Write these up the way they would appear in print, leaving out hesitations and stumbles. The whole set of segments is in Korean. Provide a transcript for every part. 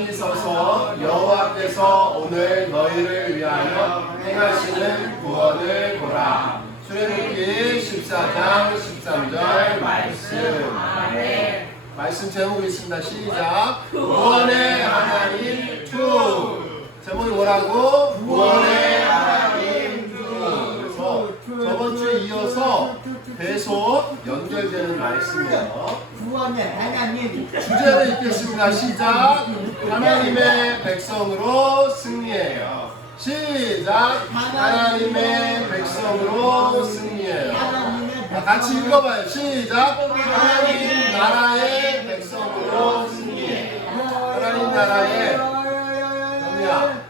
가만히 서서 여호와께서 오늘 너희를 위하여 행하시는 구원을 보라. 출애굽기 14장 13절 말씀. 말씀 제목이 있습니다. 시작. 구원의 하나님 2. 제목이 뭐라고? 구원의 하나님 2. 그래서 저번 주에 이어서 계속 연결되는 말씀이에요. 구원의 하나님. 주제를 읽겠습니다. 시작. 하나님의 백성으로 승리해요. 시작. 하나님의 백성으로 승리해요. 같이 읽어봐요. 시작. 하나님 나라의 백성으로 승리해. 하나님 나라의 경이야.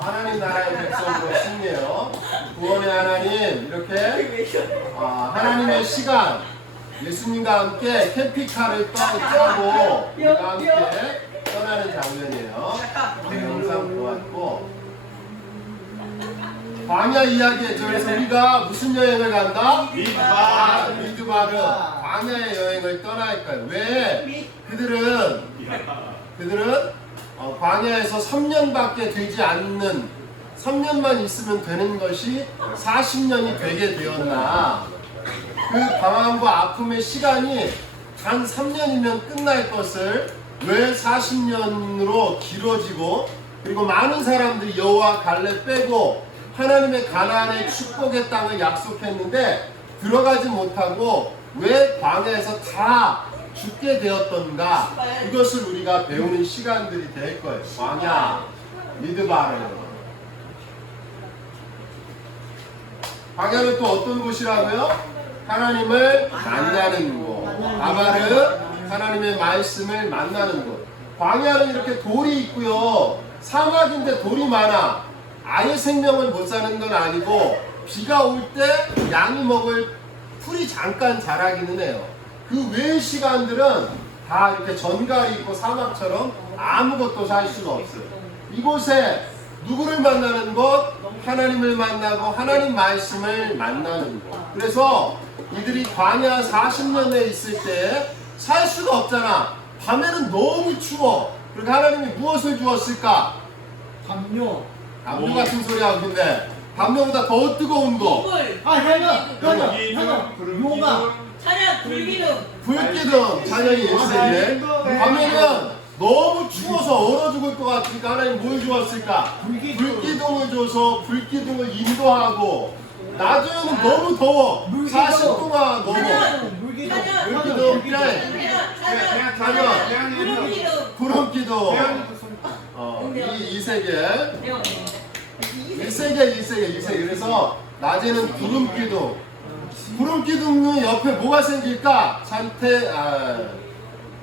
하나님 나라의 백성으로 승리해요. 구원의 하나님 이렇게 하나님의 시간 예수님과 함께 캠핑카를 짜고 우리가 함께 떠나는 장면이에요. 영상 보았고 광야 이야기했죠. 그래서 우리가 무슨 여행을 간다? 미드바르 광야의 여행을 떠날까요? 왜? 그들은 광야에서 3년밖에 되지 않는 3년만 있으면 되는 것이 40년이 되게 되었나. 그 방황과 아픔의 시간이 단 3년이면 끝날 것을 왜 40년으로 길어지고 그리고 많은 사람들이 여호와 갈렙 빼고 하나님의 가나안의 축복의 땅을 약속했는데 들어가지 못하고 왜 광야에서 다 죽게 되었던가. 이것을 우리가 배우는 시간들이 될 거예요. 광야, 미드바르. 광야는 또 어떤 곳이라고요? 하나님을 만나는 곳. 아바르, 하나님의 말씀을 만나는 곳. 광야는 이렇게 돌이 있고요. 사막인데 돌이 많아. 아예 생명을 못 사는 건 아니고 비가 올 때 양이 먹을 풀이 잠깐 자라기는 해요. 그 외의 시간들은 다 이렇게 전갈이 있고 사막처럼 아무것도 살 수가 없어요. 이곳에 누구를 만나는 곳? 하나님을 만나고 하나님 말씀을 만나는 곳. 그래서 이들이 광야 40년에 있을 때 살 수가 없잖아. 밤에는 너무 추워. 그러니까 하나님이 무엇을 주었을까? 담요. 담요 같은 소리 하고 있는데 담요보다 더 뜨거운 거. 요가. 찬양 불기둥. 불기둥 찬양이 예수님인데 밤에는 너무 추워서 얼어 죽을 것 같으니까 하나님 뭘 주었을까? 불기둥을 줘서 불기둥을 인도하고 낮에는 너무 더워. 40도가 넘어. 불기둥 찬양 구름기둥 이 세계 그래서 낮에는 구름기둥은 옆에 뭐가 생길까?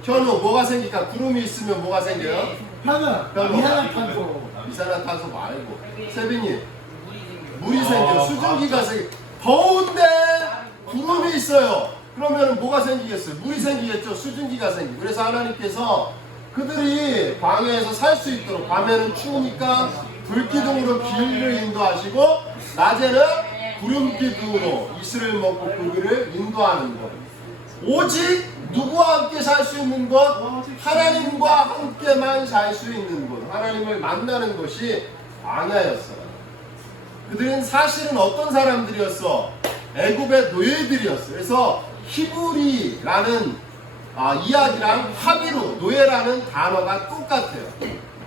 현우 뭐가 생길까? 구름이 있으면 뭐가 생겨요? 현우 이산화탄소 말고 세빈이 물이 생겨. 수증기가 생겨. 더운데 구름이 있어요. 그러면 뭐가 생기겠어요? 물이 생기겠죠. 수증기가 생기고. 그래서 하나님께서 그들이 광야에서 살 수 있도록 밤에는 추우니까 불기둥으로 길을 인도하시고 낮에는 구름기둥으로 이슬을 먹고 그들을 인도하는 것. 오직 누구와 함께 살 수 있는 것? 하나님과 함께만 살 수 있는 곳. 하나님을 만나는 것이 광야였어요. 그들은 사실은 어떤 사람들이었어? 애굽의 노예들이었어. 그래서 히브리라는 이야기랑 하비루, 노예라는 단어가 똑같아요.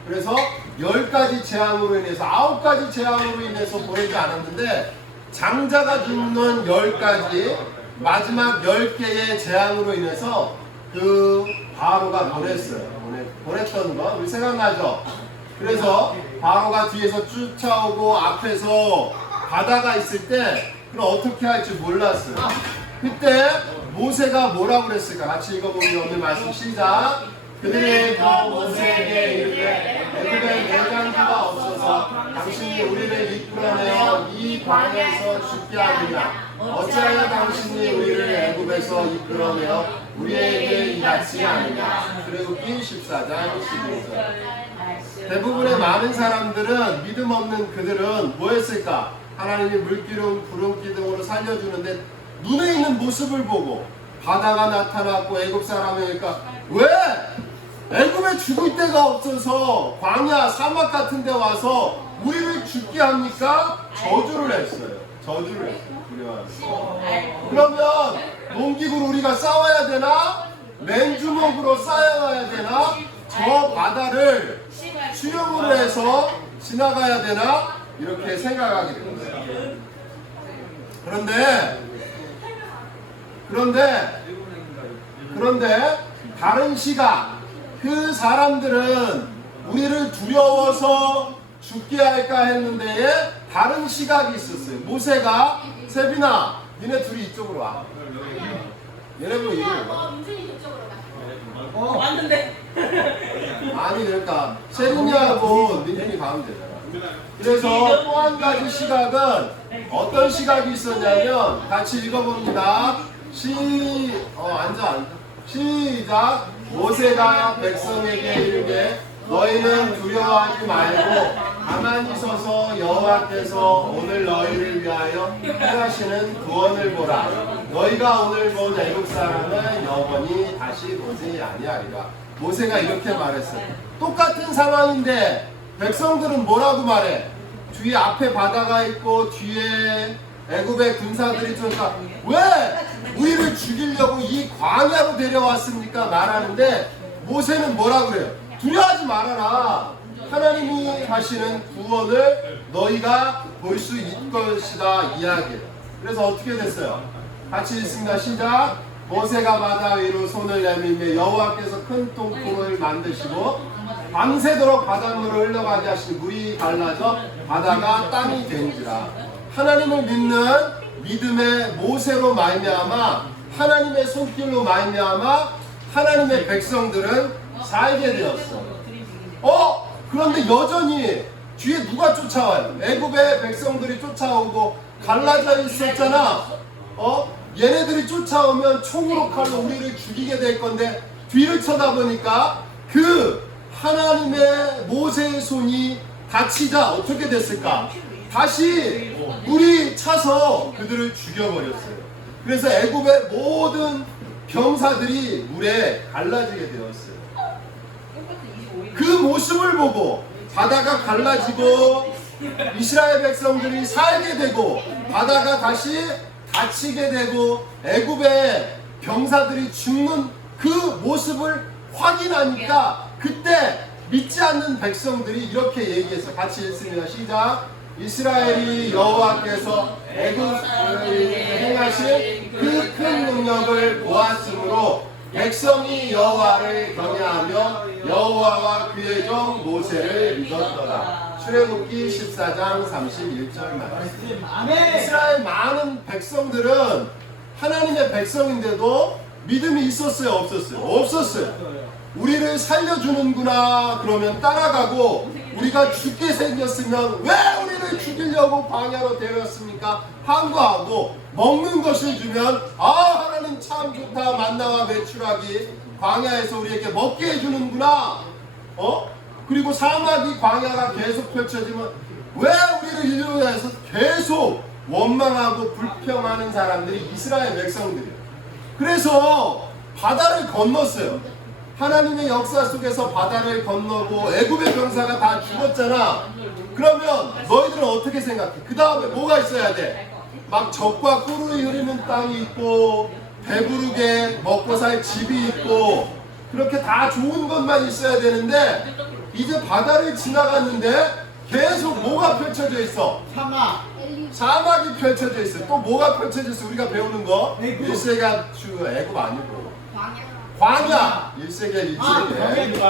그래서 10가지 재앙으로 인해서 9가지 재앙으로 인해서 보내지 않았는데 장자가 죽는 10가지 마지막 10개의 재앙으로 인해서 그 바로가 보냈던 거 우리 생각나죠? 그래서 바로가 뒤에서 쫓아오고 앞에서 바다가 있을 때 그럼 어떻게 할지 몰랐어요. 그때 모세가 뭐라고 그랬을까? 같이 읽어보면 오늘 말씀 시작. 그들이 모세에게 이르되 애굽에 내장주가 없어서 당신이 우리를 이끌어내어 이 광야에서 죽게 하느냐. 어찌하여 당신이 우리를 애굽에서 이끌어내어 우리에게 일하지 않느냐. 출애굽기 14장 11절. 대부분의 많은 사람들은 믿음 없는 그들은 뭐 했을까? 하나님이 물기둥, 구름기둥으로 살려주는데 눈에 있는 모습을 보고 바다가 나타났고 애굽 사람이니까 왜? 애굽에 죽을 데가 없어서 광야 사막 같은 데 와서 우리를 죽게 합니까? 저주를 했어요. 저주를 했어요. 두려워하면서. 그러면 농기구로 우리가 싸워야 되나? 맨주먹으로 싸워야 되나? 저 바다를 수영으로 해서 지나가야 되나? 이렇게 생각하게 되는 거예요. 그런데 다른 시각, 그 사람들은 우리를 두려워서 죽게 할까 했는데 다른 시각이 있었어요. 모세가 세빈아, 니네 둘이 이쪽으로 와. 얘네들 이쪽으로 와. 왔는데. 아니 그러니까 세빈이하고 민준이 가면 되잖아. 그래서 또 한 가지 시각은 어떤 시각이 있었냐면 같이 읽어봅니다. 앉아. 시작. 모세가 백성에게 이르되 너희는 두려워하지 말고 가만히 서서 여호와께서 오늘 너희를 위하여 행하시는 구원을 보라. 너희가 오늘 본 애국 사람은 영원히 다시 보지 아니하리라. 모세가 이렇게 말했어요. 똑같은 상황인데 백성들은 뭐라고 말해? 뒤에 앞에 바다가 있고 뒤에 애굽의 군사들이 있으니까 왜 우리를 죽이려고 이 광야로 데려왔습니까? 말하는데 모세는 뭐라 그래요? 두려워하지 말아라. 하나님이 하시는 구원을 너희가 볼 수 있을 것이다 이야기예요. 그래서 어떻게 됐어요? 같이 읽습니다. 시작. 모세가 바다 위로 손을 내밀며 여호와께서 큰 동풍을 만드시고 밤새도록 바닷물을 흘러가게 하시니 물이 갈라져 바다가 땅이 된지라. 하나님을 믿는 믿음의 모세로 말미암아 하나님의 손길로 말미암아 하나님의 백성들은 살게 되었어. 그런데 여전히 뒤에 누가 쫓아와요? 애굽의 백성들이 쫓아오고 갈라져 있었잖아. 얘네들이 쫓아오면 총으로 칼로 우리를 죽이게 될 건데 뒤를 쳐다보니까 그 하나님의 모세의 손이 닫히자 어떻게 됐을까? 다시 물이 차서 그들을 죽여버렸어요. 그래서 애굽의 모든 병사들이 물에 갈라지게 되었어요. 그 모습을 보고 바다가 갈라지고 이스라엘 백성들이 살게 되고 바다가 다시 닫히게 되고 애굽의 병사들이 죽는 그 모습을 확인하니까 그때 믿지 않는 백성들이 이렇게 얘기했어. 같이 읽습니다. 시작. 이스라엘이 여호와께서 애굽에 행하신 그 큰 능력을 보았으므로 백성이 여호와를 경외하며 여호와와 그의 종 모세를 믿었더라. 출애굽기 14장 31절 말씀. 이스라엘 많은 백성들은 하나님의 백성인데도 믿음이 있었어요? 없었어요? 없었어요. 우리를 살려주는구나 그러면 따라가고 우리가 죽게 생겼으면 왜 우리를 죽이려고 광야로 데려왔습니까? 항거하고 먹는 것을 주면 하나님 참 좋다. 만나와 메추라기 광야에서 우리에게 먹게 해주는구나. 그리고 사막이 광야가 계속 펼쳐지면 왜 우리를 이루려 해서 계속 원망하고 불평하는 사람들이 이스라엘 백성들이에요. 그래서 바다를 건넜어요. 하나님의 역사 속에서 바다를 건너고 애굽의 병사가 다 죽었잖아. 그러면 너희들은 어떻게 생각해? 그 다음에 뭐가 있어야 돼? 막 젖과 꿀이 흐르는 땅이 있고 배부르게 먹고 살 집이 있고 그렇게 다 좋은 것만 있어야 되는데 이제 바다를 지나갔는데 계속 뭐가 펼쳐져 있어? 사막이 펼쳐져 있어. 또 뭐가 펼쳐져 있어? 우리가 배우는 거 1세기가 애굽 아니고 광야 1세기 2세기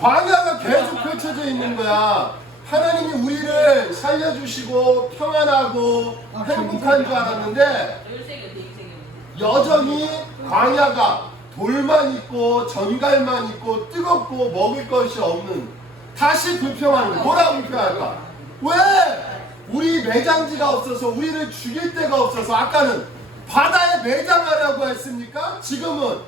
광야가 계속 펼쳐져 있는 거야. 하나님이 우리를 살려주시고 평안하고 행복한 줄 알았는데 여전히 광야가 돌만 있고 전갈만 있고 뜨겁고 먹을 것이 없는 다시 불평하는 거야. 뭐라고 불평할까? 왜? 우리 매장지가 없어서 우리를 죽일 데가 없어서 아까는 바다에 매장하려고 했습니까? 지금은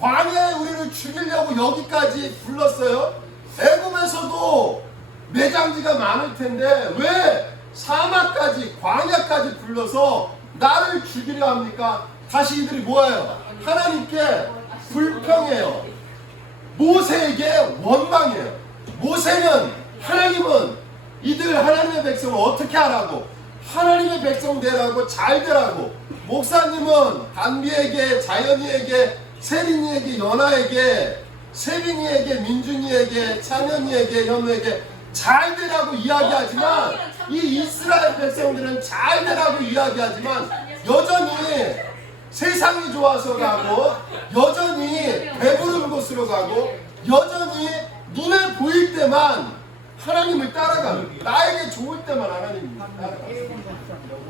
광야에 우리를 죽이려고 여기까지 불렀어요. 애굽에서도 매장지가 많을 텐데 왜 사막까지 광야까지 불러서 나를 죽이려 합니까? 다시 이들이 뭐예요? 하나님께 불평해요. 모세에게 원망이에요. 모세는 하나님은 이들 하나님의 백성을 어떻게 하라고, 하나님의 백성 되라고, 잘 되라고. 목사님은 단비에게, 자연이에게, 세린이에게, 연아에게, 세빈이에게, 민준이에게, 찬현이에게, 현우에게 잘 되라고 이야기하지만, 이 이스라엘 백성들은 잘 되라고 이야기하지만 여전히 세상이 좋아서 가고, 여전히 배부른 곳으로 가고, 여전히 눈에 보일 때만 하나님을 따라가는, 나에게 좋을 때만 하나님을 따라가는.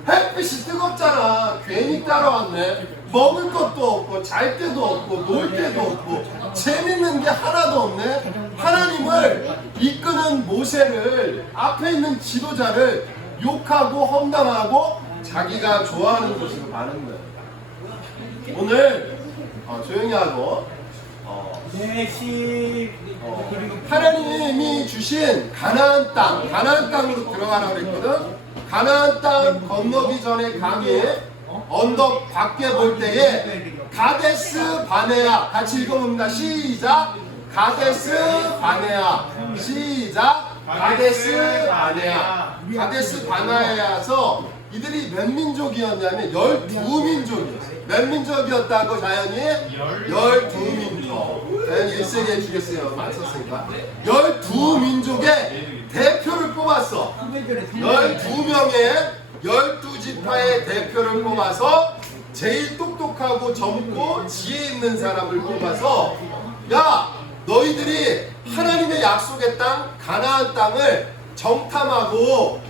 햇빛이 뜨겁잖아. 괜히 따라왔네. 먹을 것도 없고, 잘 때도 없고, 놀 때도 없고, 재밌는 게 하나도 없네. 하나님을 이끄는 모세를, 앞에 있는 지도자를 욕하고 험담하고 자기가 좋아하는 곳으로 가는 거예요. 오늘 조용히 하고 하나님이 주신 가나안 땅으로 들어가라고 그랬거든. 가나안 땅 건너기 전에 강에 언덕 밖에 볼 때에 가데스 바네아, 같이 읽어봅니다. 시작. 가데스 바네아. 시작. 가데스 바네아. 가데스 바네아에서 이들이 몇 민족이었냐면 12민족이었어요. 몇 민족이었다고 자연이? 12민족. 자연이 1세기에 주겠어요. 맞췄으니까. 12민족의 대표를 뽑았어. 12명의 12지파의 대표를 뽑아서 제일 똑똑하고 젊고 지혜 있는 사람을 뽑아서, 야, 너희들이 하나님의 약속의 땅 가나안 땅을 정탐하고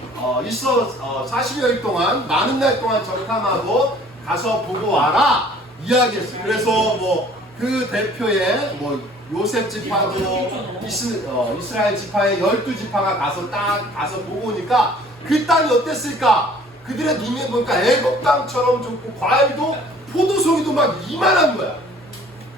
있어 40여일 동안, 많은 날 동안 정탐하고 가서 보고 와라 이야기했어요. 그래서 뭐 그 대표의 뭐 요셉 지파도 이스라엘 지파의 12지파가 가서 보고 오니까 그 땅이 어땠을까? 그들의 눈에 보니까 애굽 땅처럼 좋고, 과일도 포도송이도 막 이만한 거야.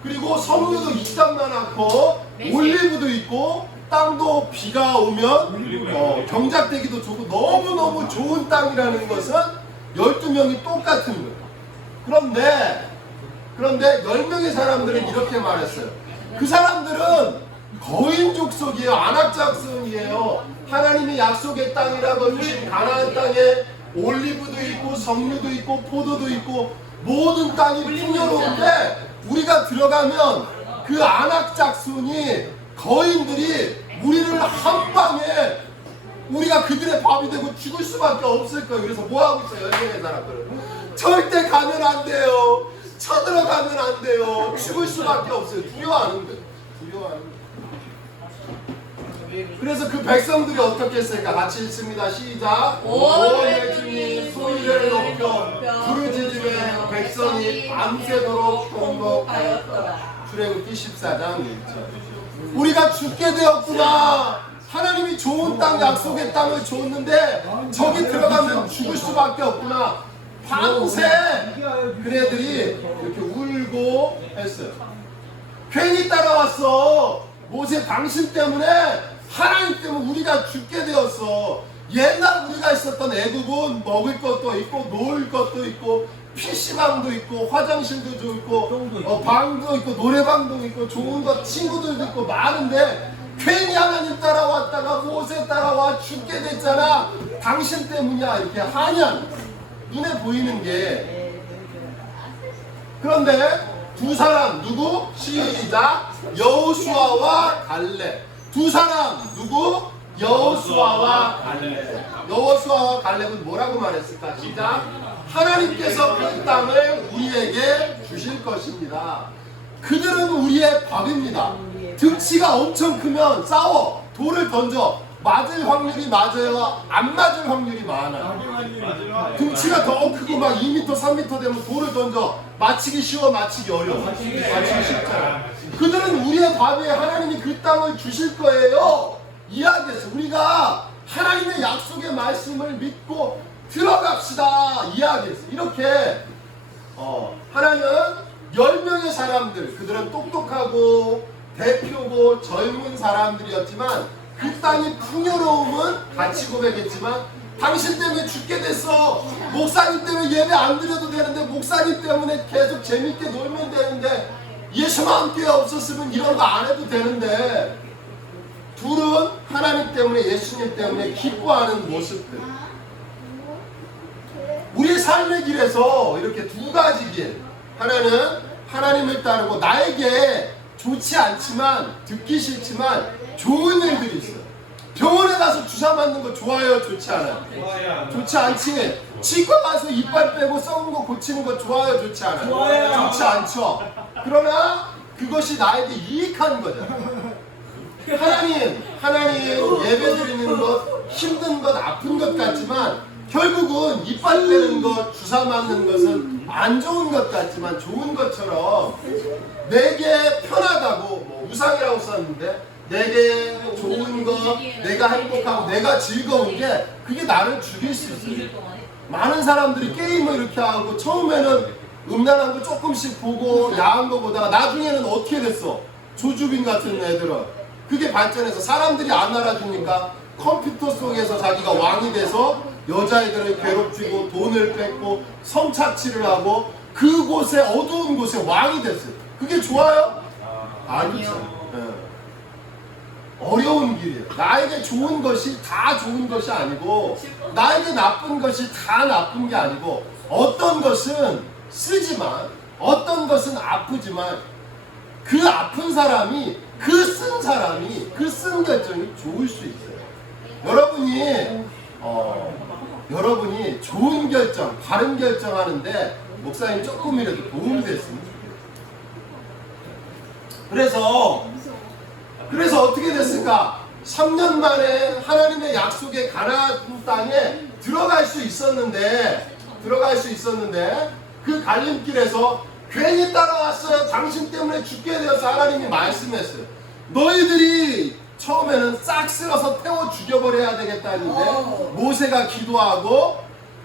그리고 석류도 이땅만 많고, 올리브도 있고, 땅도 비가 오면 경작되기도 좋고, 너무너무 좋은 땅이라는 것은 12명이 똑같은 거예요. 그런데 10명의 사람들은 이렇게 말했어요. 그 사람들은 거인 족속이에요. 안악작성이에요. 하나님이 약속의 땅이라고 주신 가나안 땅에 올리브도 있고, 석류도 있고, 포도도 있고, 모든 땅이 풍요로운데 우리가 들어가면 그 안악작손이, 거인들이 우리를 한 방에, 우리가 그들의 밥이 되고 죽을 수밖에 없을 거예요. 그래서 뭐 하고 있어요, 여행의 사람들은? 절대 가면 안 돼요. 쳐들어가면 안 돼요. 죽을 수밖에 없어요. 두려워하는 거예요. 그래서 그 백성들이 어떻게 했을까? 같이 읽습니다. 시작. 온 예수님 소리를 높여 부르짖으며 백성이 밤새도록 통곡하였더라. 출애굽기 14장 1절. 우리가 죽게 되었구나. 하나님이 좋은 땅, 약속의 땅을 줬는데 저기 들어가면 죽을 수밖에 없구나. 밤새 그네들이 이렇게 울고 했어요. 괜히 따라왔어. 모세, 당신 때문에, 하나님 때문에 우리가 죽게 되었어. 옛날 우리가 있었던 애굽은 먹을 것도 있고, 놀 것도 있고, PC방도 있고, 화장실도 있고, 방도 있고, 노래방도 있고, 좋은 것, 친구들도 있고 많은데, 괜히 하나님 따라왔다가 모세 따라와 죽게 됐잖아. 당신 때문이야. 이렇게 하냐. 눈에 보이는 게. 그런데 두 사람 누구? 시작. 여호수아와 갈렙. 두 사람 누구? 여호수아와 갈렙. 여호수아와 갈렙은 뭐라고 말했을까? 시작. 하나님께서 그 땅을 우리에게 주실 것입니다. 그들은 우리의 밥입니다. 득치가 엄청 크면 싸워. 돌을 던져. 맞을 확률이 맞아요? 안 맞을 확률이 많아요. 등치가 더 크고 막 2m, 3m 되면 돌을 던져. 맞히기 쉬워, 맞히기 어려워. 맞히기 쉽잖아. 그들은 우리의 밥에 하나님이 그 땅을 주실 거예요. 이야기했어. 우리가 하나님의 약속의 말씀을 믿고 들어갑시다. 이야기했어. 이렇게 하나님은 10명의 사람들, 그들은 똑똑하고 대표고 젊은 사람들이었지만 그 땅의 풍요로움은 같이 고백했지만, 당신 때문에 죽게 됐어. 목사님 때문에 예배 안 드려도 되는데, 목사님 때문에 계속 재밌게 놀면 되는데, 예수만 함께 없었으면 이런 거 안 해도 되는데 둘은 하나님 때문에 예수님 때문에 기뻐하는 모습들. 우리의 삶의 길에서 이렇게 두 가지 길. 하나는 하나님을 따르고 나에게 좋지 않지만 듣기 싫지만 좋은 일들이 있어요. 병원에 가서 주사 맞는 거 좋아요? 좋지 않아요? 좋지 않지. 치과 가서 이빨 빼고 썩은 거 고치는 거 좋아요? 좋지 않아요? 좋아요. 좋지 않죠. 그러나 그것이 나에게 유익한 거잖아요. 하나님 예배 드리는 것 힘든 것 아픈 것 같지만 결국은 이빨 빼는 것 주사 맞는 것은 안 좋은 것 같지만 좋은 것처럼 내게 편하다고 뭐 우상이라고 썼는데 내게 좋은 거 내가 행복하고 내가 즐거운 게 그게 나를 죽일 수 있어요. 많은 사람들이 게임을 이렇게 하고 처음에는 음란한 거 조금씩 보고 야한 거 보다가 나중에는 어떻게 됐어? 조주빈 같은 애들은 그게 발전해서 사람들이 안 알아주니까 컴퓨터 속에서 자기가 왕이 돼서 여자애들을 괴롭히고 돈을 뺏고 성착취를 하고 그곳에 어두운 곳에 왕이 됐어요. 그게 좋아요? 아니죠. 어려운 길이에요. 나에게 좋은 것이 다 좋은 것이 아니고 나에게 나쁜 것이 다 나쁜 게 아니고 어떤 것은 쓰지만 어떤 것은 아프지만 그 아픈 사람이 그 쓴 사람이 그 쓴 결정이 좋을 수 있어요. 여러분이 좋은 결정, 바른 결정하는데 목사님 조금이라도 도움이 됐으면 좋겠어요. 그래서 어떻게 됐을까? 3년 만에 하나님의 약속의 가나안 땅에 들어갈 수 있었는데 그 갈림길에서 괜히 따라왔어요. 당신 때문에 죽게 되어서 하나님이 말씀했어요. 너희들이 처음에는 싹 쓸어서 태워 죽여버려야 되겠다는데 모세가 기도하고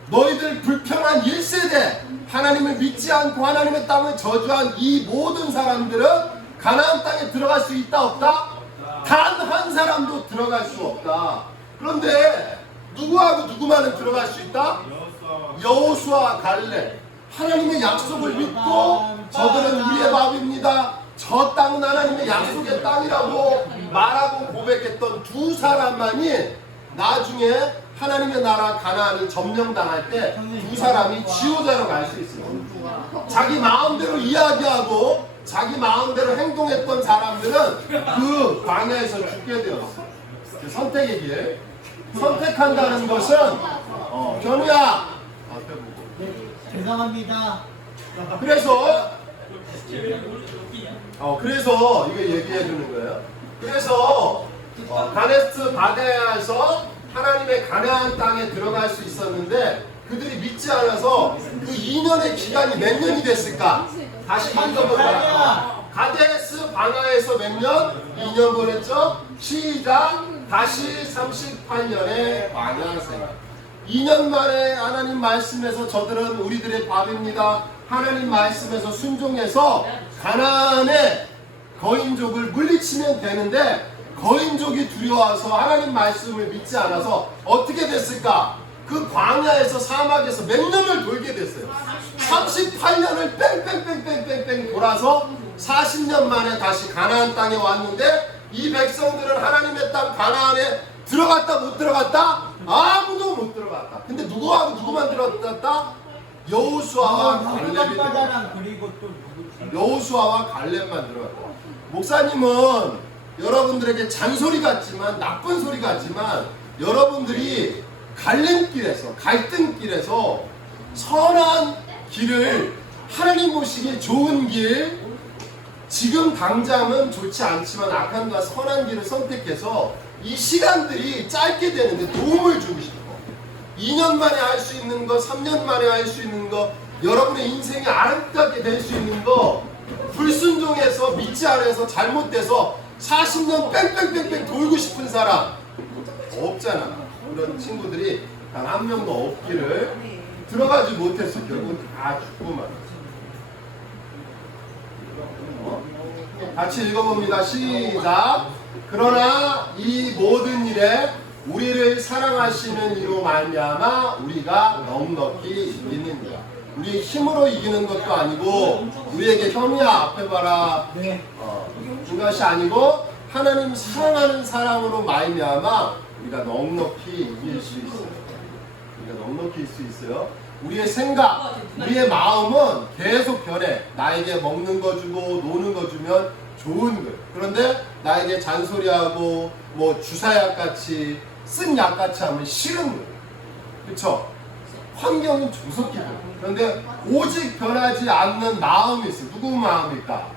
너희들 불평한 1세대 하나님을 믿지 않고 하나님의 땅을 저주한 이 모든 사람들은 가나안 땅에 들어갈 수 있다 없다? 단 한 사람도 들어갈 수 없다. 그런데 누구하고 누구만은 들어갈 수 있다? 여호수아와 갈렙. 하나님의 약속을 믿고 저들은 우리의 마음입니다. 저 땅은 하나님의 약속의 땅이라고 말하고 고백했던 두 사람만이 나중에 하나님의 나라 가나안이 점령당할 때 두 사람이 지도자로 갈 수 있습니다. 자기 마음대로 이야기하고 자기 마음대로 행동했던 사람들은 그 광야에서 죽게 되었어. 선택의 길. 선택한다는 것은 견우야 죄송합니다. 그래서 이거 얘기해 주는 거예요. 그래서 가네스 바네아에서 하나님의 가나안 땅에 들어갈 수 있었는데 그들이 믿지 않아서 그 2년의 기간이 몇 년이 됐을까? 다시 읽어볼까요? 가데스 바네아에서 몇 년? 2년 보냈죠? 시작! 다시 38년의 광야 생활. 2년 만에 하나님 말씀에서 저들은 우리들의 밥입니다. 하나님 말씀에서 순종해서 가나안의 거인족을 물리치면 되는데 거인족이 두려워서 하나님 말씀을 믿지 않아서 어떻게 됐을까? 그 광야에서 사막에서 몇 년을 돌게 됐어요. 38년을 뺑뺑뺑뺑뺑뺑 돌아서 40년 만에 다시 가나안 땅에 왔는데 이 백성들은 하나님의 땅 가나안에 들어갔다 못 들어갔다? 아무도 못 들어갔다. 근데 누구만 들어갔다? 여호수아와 갈렙이 들어갔다. 여호수아와 갈렙만 들어갔다. 목사님은 여러분들에게 잔소리 같지만 나쁜 소리 같지만 여러분들이 갈림길에서 갈등길에서 선한 길을 하나님 보시기에 좋은 길 지금 당장은 좋지 않지만 악한 과 선한 길을 선택해서 이 시간들이 짧게 되는데 도움을 주고 싶어. 2년 만에 할 수 있는 거, 3년 만에 할 수 있는 거, 여러분의 인생이 아름답게 될 수 있는 거, 불순종해서 믿지 않아서 잘못돼서 40년 뺑뺑뺑뺑 돌고 싶은 사람 없잖아. 그런 친구들이 단 한 명도 없기를 들어가지 못했어. 결국은 다 죽고 말았어. 같이 읽어봅니다. 시작. 그러나 이 모든 일에 우리를 사랑하시는 이로 말미암아 우리가 넉넉히 이기느니라. 우리의 힘으로 이기는 것도 아니고 우리에게 형이야 앞에 봐라 네. 그것이 아니고 하나님 사랑하는 사람으로 말미암아 우리가 넉넉히 이길 수 있어요. 우리가 넉넉히 이길 수 있어요. 우리의 생각, 우리의 마음은 계속 변해. 나에게 먹는 거 주고 노는 거 주면 좋은 거예요. 그런데 나에게 잔소리하고 뭐 주사약 같이 쓴 약 같이 하면 싫은 거예요. 그렇죠? 환경은 조속히 변해. 그런데 오직 변하지 않는 마음이 있어요. 누구 마음일까?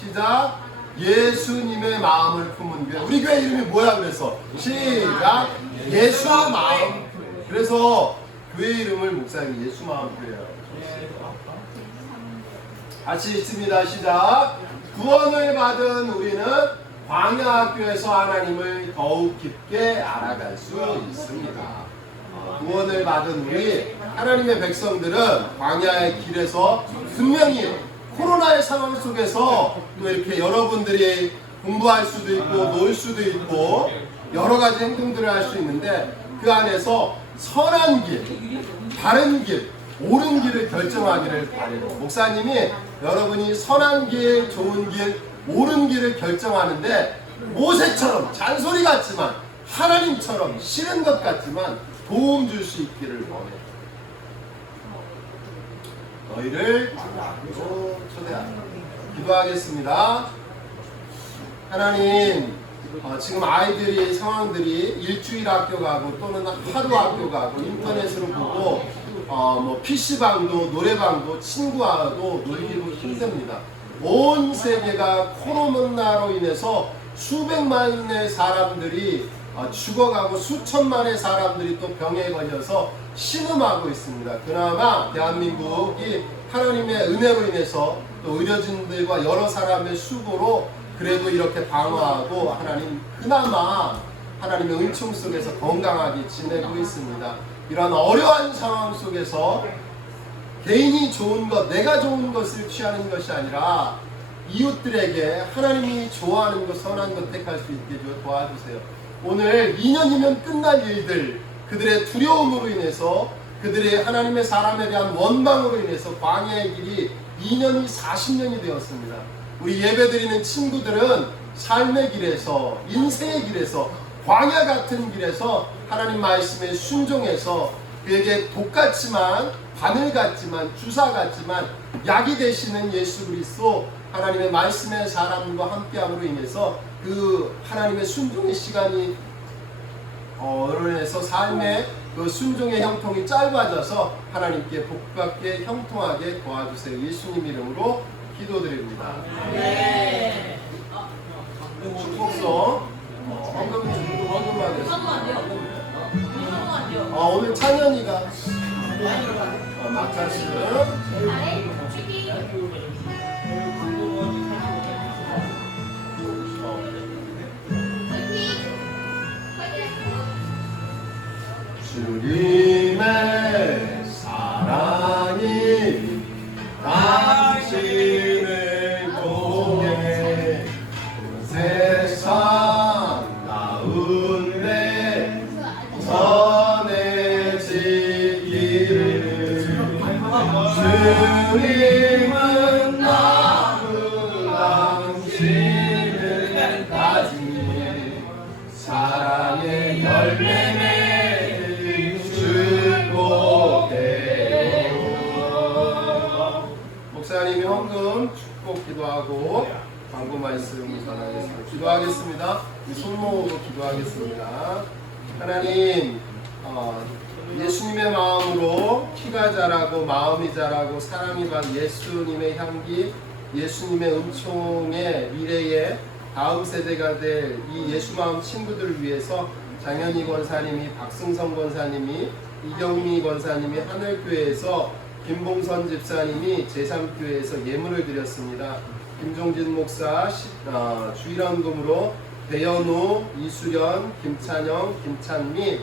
시작. 예수님의 마음을 품은 교회. 우리 교회 이름이 뭐야 그래서? 시작. 예수 마음. 그래서 교회 이름을 목사님 예수 마음 교회라고 줬어요. 같이 읽습니다. 시작. 구원을 받은 우리는 광야학교에서 하나님을 더욱 깊게 알아갈 수 있습니다. 구원을 받은 우리 하나님의 백성들은 광야의 길에서 분명히 코로나의 상황 속에서 또 이렇게 여러분들이 공부할 수도 있고 놀 수도 있고 여러 가지 행동들을 할 수 있는데 그 안에서 선한 길, 바른 길, 옳은 길을 결정하기를 바래요. 목사님이 여러분이 선한 길, 좋은 길, 옳은 길을 결정하는데 모세처럼 잔소리 같지만 하나님처럼 싫은 것 같지만 도움 줄 수 있기를 원해요. 너희를 주로 초대합니다. 기도하겠습니다. 하나님, 지금 아이들이 상황들이 일주일 학교 가고 또는 하루 학교 가고 인터넷으로 보고 뭐 PC방도 노래방도 친구와도 놀기도 힘듭니다. 온 세계가 코로나로 인해서 수백만의 사람들이 죽어가고 수천만의 사람들이 또 병에 걸려서 신음하고 있습니다. 그나마 대한민국이 하나님의 은혜로 인해서 또 의료진들과 여러 사람의 수고로 그래도 이렇게 방어하고 하나님 그나마 하나님의 은총 속에서 건강하게 지내고 있습니다. 이런 어려운 상황 속에서 개인이 좋은 것, 내가 좋은 것을 취하는 것이 아니라 이웃들에게 하나님이 좋아하는 것, 선한 것 택할 수 있게 도와주세요. 오늘 2년이면 끝날 일들, 그들의 두려움으로 인해서 그들의 하나님의 사람에 대한 원망으로 인해서 광야의 길이 2년이 40년이 되었습니다. 우리 예배드리는 친구들은 삶의 길에서, 인생의 길에서, 광야 같은 길에서 하나님 말씀에 순종해서 그에게 독 같지만, 바늘 같지만, 주사 같지만 약이 되시는 예수 그리스도 하나님의 말씀의 사람과 함께함으로 인해서 그 하나님의 순종의 시간이 인해서 삶의 그 순종의 형통이 짧아져서 하나님께 복받게 형통하게 도와주세요. 예수님 이름으로 기도드립니다. 네. 축복성 헌금 하겠습니다. 오늘 찬현이가 막차스 주님의 사랑이 당신을 통해 세상 가운데 전해지기를 주님은 나무 당신을 가진 사랑의 열매를 목사님이 헌금 축복 기도하고 광고 말씀 전하겠습니다. 기도하겠습니다. 손 모으고 기도하겠습니다. 하나님, 예수님의 마음으로 키가 자라고 마음이 자라고 사랑이 받은 예수님의 향기, 예수님의 은총의 미래의 다음 세대가 될 이 예수마음 친구들을 위해서 장현희 권사님이, 박승성 권사님이, 이경미 권사님이 하늘교회에서, 김봉선 집사님이 제3교회에서 예물을 드렸습니다. 김종진 목사 주일헌금으로 배현우, 이수련, 김찬영, 김찬미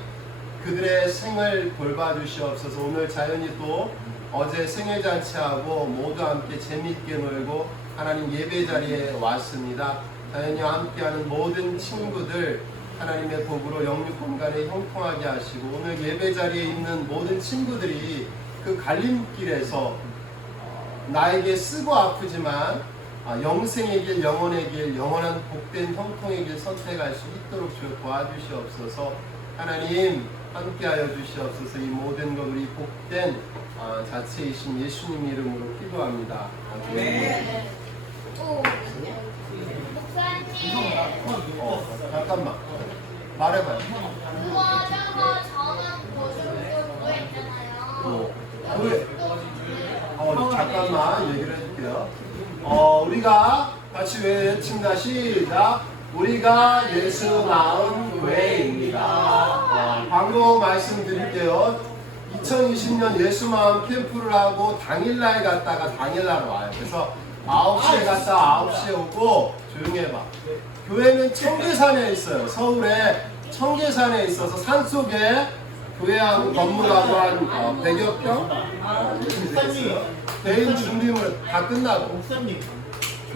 그들의 생을 돌봐주시옵소서. 오늘 자연히 또 어제 생일잔치하고 모두 함께 재미있게 놀고 하나님 예배 자리에 왔습니다. 자연이와 함께하는 모든 친구들 하나님의 복으로 영육 공간에 형통하게 하시고 오늘 예배 자리에 있는 모든 친구들이 그 갈림길에서 나에게 쓰고 아프지만 영생의 길, 영혼의 길, 영원한 복된 형통의 길 선택할 수 있도록 주여 도와주시옵소서. 하나님 함께하여 주시옵소서. 이 모든 것 우리 복된 자체이신 예수님 이름으로 기도합니다. 아멘. 목사님, 잠깐만 말해봐요. 그거 저는 교회 있잖아요. 잠깐만 얘기를 해줄게요. 우리가 같이 외친다. 시작. 우리가 예수 낳은 교회입니다. 광고 말씀드릴게요. 2020년 예수 마음 캠프를 하고 당일날 갔다가 당일날 와요. 그래서 9시에 갔다 9시에 오고 조용히 해봐. 교회는 청계산에 있어요. 서울에 청계산에 있어서 산속에 교회하고 건물하고 한 100여 평? 이렇게 돼 있어요. 대인 준비물 다 끝나고. 목사님,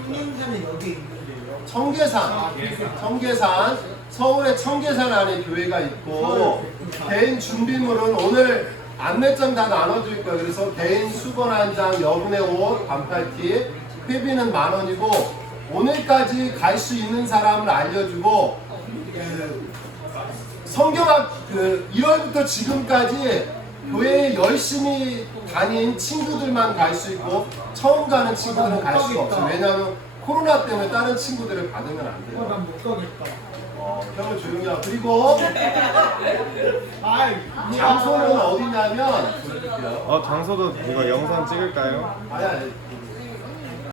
청년산은 여기 있는데요. 청계산 서울의 청계산 안에 교회가 있고 개인 준비물은 오늘 안내장 다 나눠줄 거예요. 그래서 개인 수건 한 장, 여분의 옷, 반팔티, 회비는 10,000원이고 오늘까지 갈 수 있는 사람을 알려주고 성경학 1월부터 지금까지 교회에 열심히 다닌 친구들만 갈 수 있고 처음 가는 친구들은 갈 수가 없어요. 왜냐하면 코로나 때문에 다른 친구들을 받으면 안 돼요. 난 못 가겠다. 형을 조용히 하고. 그리고 장소는 어디냐면 장소도 이거 영상 찍을까요? 아니